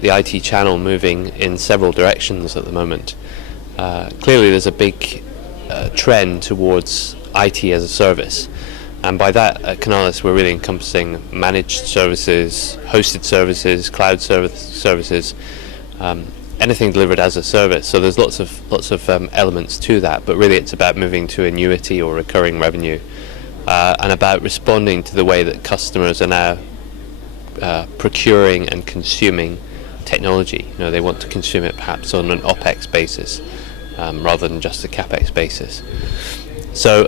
the IT channel moving in several directions at the moment. Clearly there's a big trend towards IT as a service, and by that at Canalys we're really encompassing managed services, hosted services, cloud services, anything delivered as a service. So there's lots of elements to that, but really it's about moving to annuity or recurring revenue, and about responding to the way that customers are now procuring and consuming technology. You know, they want to consume it perhaps on an OPEX basis rather than just a CAPEX basis. So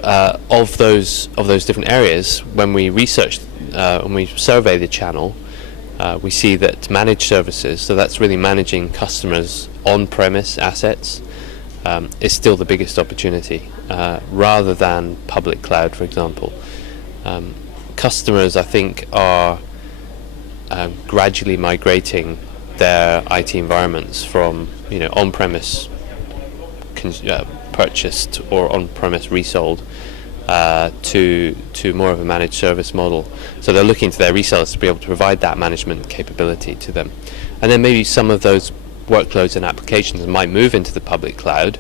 of those different areas, when we research, when we survey the channel, we see that managed services, so that's really managing customers' on-premise assets, is still the biggest opportunity, rather than public cloud, for example. Customers, I think, are gradually migrating their IT environments from, you know, on-premise purchased or on-premise resold to more of a managed service model. So they're looking to their resellers to be able to provide that management capability to them. And then maybe some of those workloads and applications might move into the public cloud,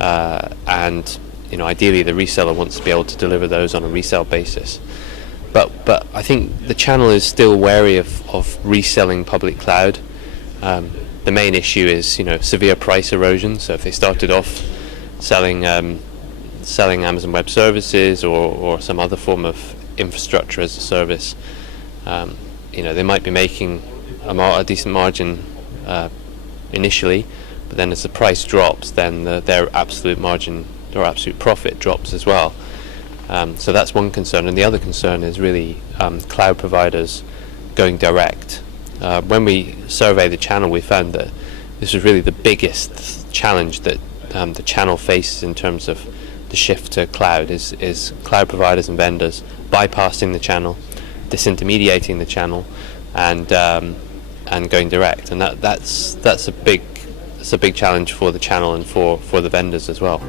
and, you know, ideally the reseller wants to be able to deliver those on a resale basis. But I think the channel is still wary of reselling public cloud. The main issue is, you know, severe price erosion. So if they started off selling Amazon Web Services or some other form of infrastructure as a service, you know, they might be making a decent margin initially, but then as the price drops, then their absolute margin or absolute profit drops as well. So that's one concern, and the other concern is really cloud providers going direct. When we surveyed the channel, we found that this was really the biggest challenge that the channel faces in terms of the shift to cloud, is cloud providers and vendors bypassing the channel, disintermediating the channel, and going direct. And that's a big challenge for the channel and for the vendors as well.